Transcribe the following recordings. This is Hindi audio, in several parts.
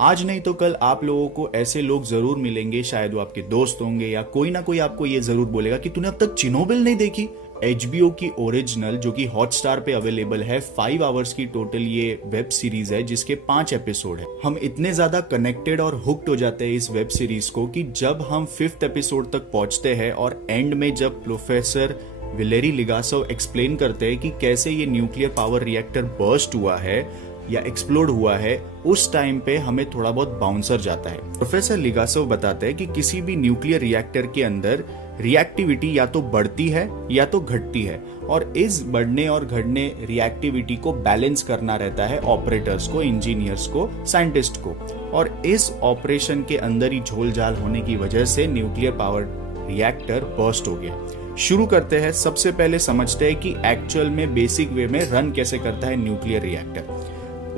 आज नहीं तो कल आप लोगों को ऐसे लोग जरूर मिलेंगे, शायद वो आपके दोस्त होंगे या कोई ना कोई आपको ये जरूर बोलेगा कि तूने अब तक चिनोबिल नहीं देखी। HBO की ओरिजिनल जो कि हॉटस्टार पे अवेलेबल है, 5 आवर्स की टोटल ये वेब सीरीज है जिसके 5 एपिसोड है। हम इतने ज्यादा कनेक्टेड और हुक्ड हो जाते हैं इस वेब सीरीज को कि जब हम 5th एपिसोड तक पहुंचते हैं और एंड में जब प्रोफेसर विलेरी लिगासोव एक्सप्लेन करते हैं कि कैसे ये न्यूक्लियर पावर रिएक्टर बर्स्ट हुआ है या एक्सप्लोड हुआ है, उस टाइम पे हमें थोड़ा बहुत बाउंसर जाता है। प्रोफेसर लिगासोव बताते हैं कि किसी भी न्यूक्लियर रिएक्टर के अंदर रिएक्टिविटी या तो बढ़ती है या तो घटती है, और इस बढ़ने और घटने रिएक्टिविटी को बैलेंस करना रहता है ऑपरेटर्स को, इंजीनियर्स को, साइंटिस्ट को। और इस ऑपरेशन के अंदर ही झोलझाल होने की वजह से न्यूक्लियर पावर रिएक्टर बर्स्ट हो गया। शुरू करते हैं, सबसे पहले समझते हैं कि एक्चुअल में बेसिक वे में रन कैसे करता है न्यूक्लियर रिएक्टर।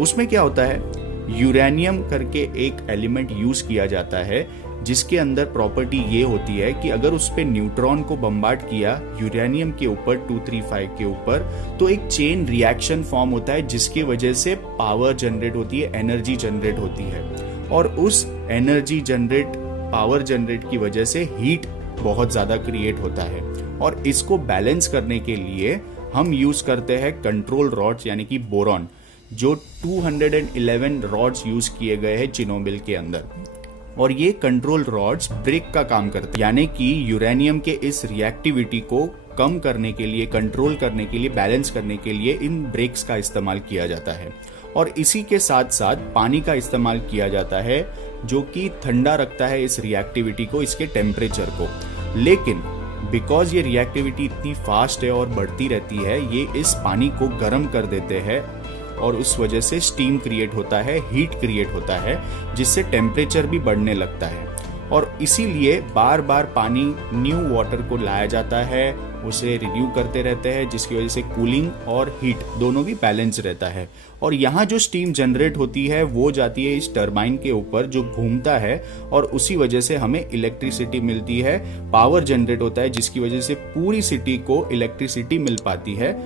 उसमें क्या होता है, यूरेनियम करके एक एलिमेंट यूज किया जाता है जिसके अंदर प्रॉपर्टी ये होती है कि अगर उस पे न्यूट्रॉन को बम्बार्ड किया यूरेनियम के ऊपर 235 के ऊपर, तो एक चेन रिएक्शन फॉर्म होता है जिसकी वजह से पावर जनरेट होती है, एनर्जी जनरेट होती है, और उस एनर्जी जनरेट, पावर जनरेट की वजह से हीट बहुत ज्यादा क्रिएट होता है। और इसको बैलेंस करने के लिए हम यूज करते हैं कंट्रोल रॉड्स यानी कि बोरॉन, जो 211 रॉड्स यूज किए गए हैं चिनोबिल के अंदर। और ये कंट्रोल रॉड्स ब्रेक का काम करते हैं, यानी कि यूरेनियम के इस रिएक्टिविटी को कम करने के लिए, कंट्रोल करने के लिए, बैलेंस करने के लिए इन ब्रेक्स का इस्तेमाल किया जाता है। और इसी के साथ साथ पानी का इस्तेमाल किया जाता है जो कि ठंडा रखता है इस रिएक्टिविटी को, इसके टेम्परेचर को। लेकिन बिकॉज ये रिएक्टिविटी इतनी फास्ट है और बढ़ती रहती है, ये इस पानी को गर्म कर देते हैं और उस वजह से स्टीम क्रिएट होता है, हीट क्रिएट होता है, जिससे टेम्परेचर भी बढ़ने लगता है। और इसीलिए बार बार पानी, न्यू वाटर को लाया जाता है, उसे रिन्यू करते रहते हैं, जिसकी वजह से कूलिंग और हीट दोनों भी बैलेंस रहता है। और यहाँ जो स्टीम जनरेट होती है वो जाती है इस टरबाइन के ऊपर जो घूमता है, और उसी वजह से हमें इलेक्ट्रिसिटी मिलती है, पावर जनरेट होता है, जिसकी वजह से पूरी सिटी को इलेक्ट्रिसिटी मिल पाती है।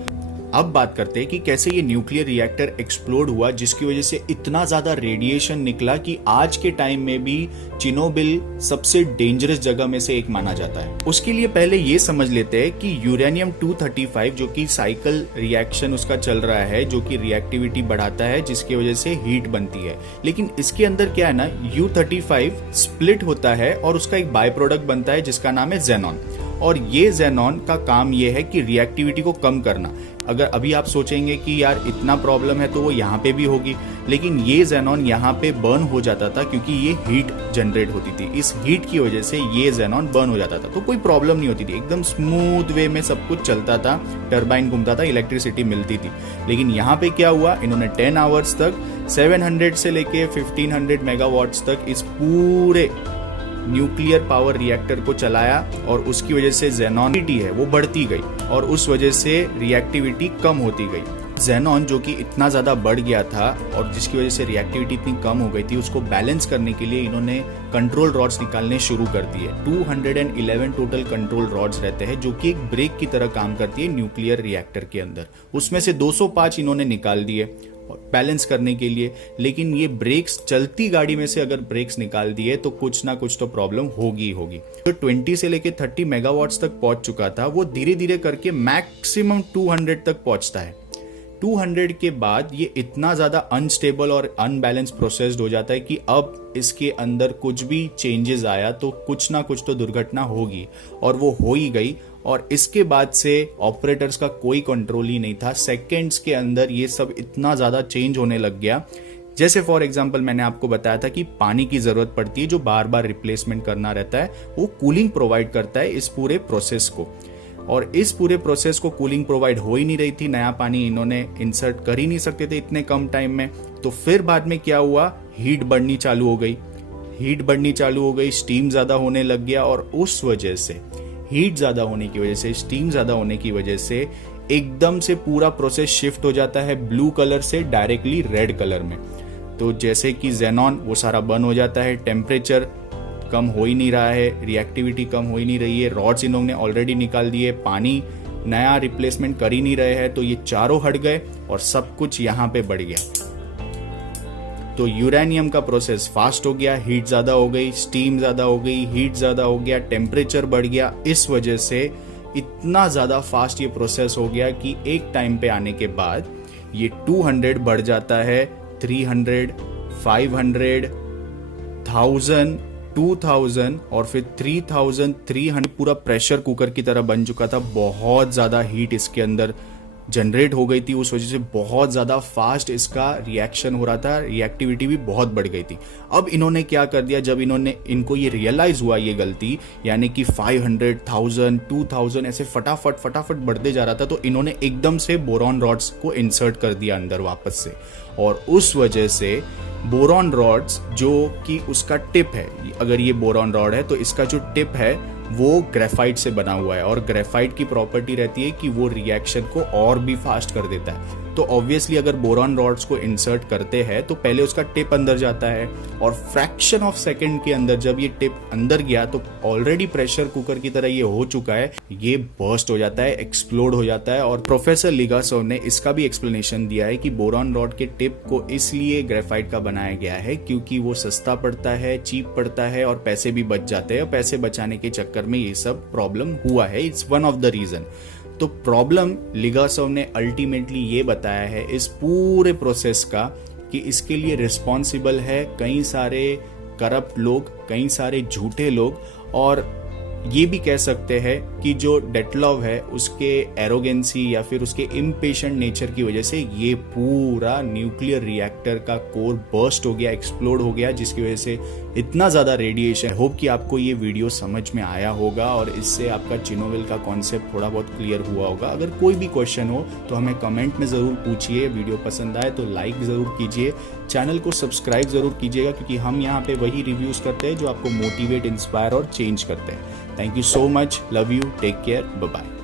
अब बात करते हैं कि कैसे ये न्यूक्लियर रिएक्टर एक्सप्लोड हुआ, जिसकी वजह से इतना ज्यादा रेडिएशन निकला कि आज के टाइम में भी चिनोबिल सबसे डेंजरस जगह में से एक माना जाता है। उसके लिए पहले ये समझ लेते हैं कि यूरेनियम 235 जो कि साइकिल रिएक्शन उसका चल रहा है, जो कि रिएक्टिविटी बढ़ाता है, जिसकी वजह से हीट बनती है। लेकिन इसके अंदर क्या है ना, U35 स्प्लिट होता है और उसका एक बाय प्रोडक्ट बनता है जिसका नाम है जेनॉन। और ये जेनॉन का काम ये है कि रिएक्टिविटी को कम करना। अगर अभी आप सोचेंगे कि यार इतना प्रॉब्लम है तो वो यहाँ पे भी होगी, लेकिन ये जेनॉन यहाँ पे बर्न हो जाता था क्योंकि ये हीट जनरेट होती थी। इस हीट की वजह से ये जेनॉन बर्न हो जाता था, तो कोई प्रॉब्लम नहीं होती थी, एकदम स्मूथ वे में सब कुछ चलता था, टरबाइन घूमता था, इलेक्ट्रिसिटी मिलती थी। लेकिन यहाँ पे क्या हुआ, इन्होंने 10 आवर्स तक 700 से लेके 1500 मेगावाट्स तक इस पूरे न्यूक्लियर पावर रिएक्टर को चलाया, और उसकी वजह से जेनॉनिटी है वो बढ़ती गई और उस वजह से रिएक्टिविटी कम होती गई। जेनॉन जो कि इतना ज्यादा बढ़ गया था और जिसकी वजह से रिएक्टिविटी इतनी कम हो गई थी, उसको बैलेंस करने के लिए इन्होंने कंट्रोल रॉड्स निकालने शुरू कर दिए। 211 टोटल कंट्रोल रॉड्स रहते हैं जो कि एक ब्रेक की तरह काम करती है न्यूक्लियर रिएक्टर के अंदर। उसमें से 205 इन्होंने निकाल दिए बैलेंस करने के लिए। लेकिन ये ब्रेक्स, चलती गाड़ी में से अगर ब्रेक्स निकाल दिए तो कुछ ना कुछ तो प्रॉब्लम होगी होगी। तो 20 से लेके 30 मेगावाट्स तक पहुंच चुका था, वो धीरे धीरे करके मैक्सिमम 200 तक पहुंचता है। 200 के बाद ये इतना ज्यादा अनस्टेबल और अनबैलेंस प्रोसेस्ड हो जाता है कि अब इसके अंदर कुछ भी चेंजेस आया तो कुछ ना कुछ तो दुर्घटना होगी, और वो हो ही गई। और इसके बाद से ऑपरेटर्स का कोई कंट्रोल ही नहीं था। सेकेंड्स के अंदर ये सब इतना ज्यादा चेंज होने लग गया। जैसे फॉर एग्जांपल मैंने आपको बताया था कि पानी की जरूरत पड़ती है जो बार बार रिप्लेसमेंट करना रहता है, वो कूलिंग प्रोवाइड करता है इस पूरे प्रोसेस को। और इस पूरे प्रोसेस को कूलिंग प्रोवाइड हो ही नहीं रही थी, नया पानी इन्होंने इंसर्ट कर ही नहीं सकते थे इतने कम टाइम में। तो फिर बाद में क्या हुआ, हीट बढ़नी चालू हो गई, हीट बढ़नी चालू हो गई, स्टीम ज्यादा होने लग गया, और उस वजह से हीट ज्यादा होने की वजह से, स्टीम ज्यादा होने की वजह से एकदम से पूरा प्रोसेस शिफ्ट हो जाता है ब्लू कलर से डायरेक्टली रेड कलर में। तो जैसे कि जेनॉन वो सारा बर्न हो जाता है, टेम्परेचर कम हो ही नहीं रहा है, रिएक्टिविटी कम हो ही नहीं रही है, रॉड्स इन लोगों ने ऑलरेडी निकाल दिए, पानी नया रिप्लेसमेंट कर ही नहीं रहे हैं, तो ये चारों हट गए और सब कुछ यहाँ पे बढ़ गया। तो यूरेनियम का प्रोसेस फास्ट हो गया, हीट ज़्यादा हो गई, स्टीम ज़्यादा हो गई, हीट ज़्यादा हो गया, टेम्परेचर बढ़ गया। इस वजह से इतना ज़्यादा फास्ट ये प्रोसेस हो गया कि एक टाइम पे आने के बाद ये 200 बढ़ जाता है 300, 500, 1000, 2000 और फिर 3300। पूरा प्रेशर कुकर की तरह बन चुका था। बहुत ज़्यादा हीट इसके अंदर जनरेट हो गई थी, उस वजह से बहुत ज़्यादा फास्ट इसका रिएक्शन हो रहा था, रिएक्टिविटी भी बहुत बढ़ गई थी। अब इन्होंने क्या कर दिया, जब इनको ये रियलाइज़ हुआ ये गलती, यानी कि 500, 1000, 2000 ऐसे फटाफट बढ़ते जा रहा था, तो इन्होंने एकदम से बोरॉन रॉड्स को इंसर्ट कर दिया अंदर वापस से। और उस वजह से बोरॉन रॉड्स जो कि उसका टिप है, अगर ये बोरॉन रॉड है तो इसका जो टिप है वो ग्रेफाइट से बना हुआ है, और ग्रेफाइट की प्रॉपर्टी रहती है कि वो रिएक्शन को और भी फास्ट कर देता है। तो ऑब्वियसली अगर बोरॉन रॉड्स को इंसर्ट करते हैं तो पहले उसका टिप अंदर जाता है, और फ्रैक्शन ऑफ सेकंड के अंदर जब ये टिप अंदर गया तो ऑलरेडी प्रेशर कुकर की तरह ये हो चुका है, ये बर्स्ट हो जाता है, एक्सप्लोड हो जाता है। और प्रोफेसर लिगासोव ने इसका भी एक्सप्लेनेशन दिया है कि बोरॉन रॉड के टिप को इसलिए ग्रेफाइट का बनाया गया है क्योंकि वो सस्ता पड़ता है, चीप पड़ता है, और पैसे भी बच जाते हैं, और पैसे बचाने के चक्कर में ये सब प्रॉब्लम हुआ है। It's one of the reason. तो प्रॉब्लम लिगासोव ने अल्टीमेटली ये बताया है इस पूरे प्रोसेस का कि इसके लिए रिस्पॉन्सिबल है कई सारे करप्ट लोग, कई सारे झूठे लोग, और ये भी कह सकते हैं कि जो डेटलॉव है उसके एरोगेंसी या फिर उसके इम्पेशेंट नेचर की वजह से ये पूरा न्यूक्लियर रिएक्टर का कोर बर्स्ट हो गया, एक्सप्लोड हो गया, जिसकी वजह से इतना ज़्यादा रेडिएशन। होप कि आपको ये वीडियो समझ में आया होगा और इससे आपका चिर्नोबिल का कॉन्सेप्ट थोड़ा बहुत क्लियर हुआ होगा। अगर कोई भी क्वेश्चन हो तो हमें कमेंट में ज़रूर पूछिए। वीडियो पसंद आए तो लाइक ज़रूर कीजिए, चैनल को सब्सक्राइब ज़रूर कीजिएगा, क्योंकि हम यहाँ पे वही रिव्यूज़ करते हैं जो आपको मोटिवेट, इंस्पायर और चेंज करते हैं। Thank you so much, love you, take care, bye bye.